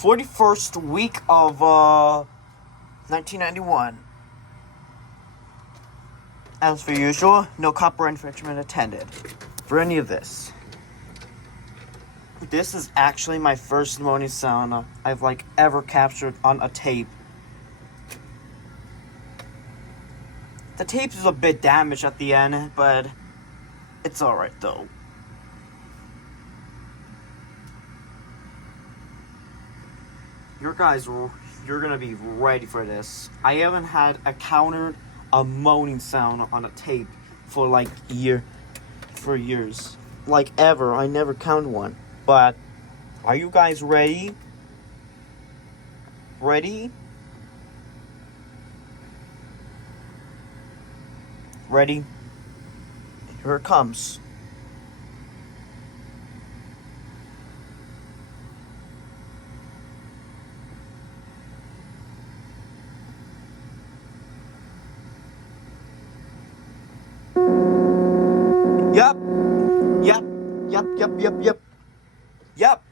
41st week of 1991. As for usual, no copyright infringement attended for any of this. This is actually my first moaning sound I've ever captured on a tape. The tape is a bit damaged at the end, but it's alright though. You're gonna be ready for this. I haven't had encountered a moaning sound on a tape for years. Ever. I never counted one. But are you guys ready? Ready? Ready? Here it comes. Yep.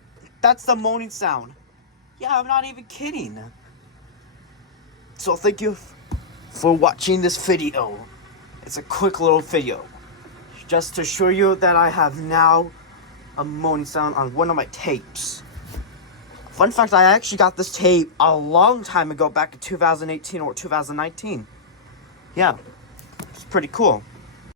That's the moaning sound. Yeah, I'm not even kidding. So thank you for watching this video. It's a quick little video, just to show you that I have now a moaning sound on one of my tapes. Fun fact, I actually got this tape a long time ago, back in 2018 or 2019. Yeah, it's pretty cool.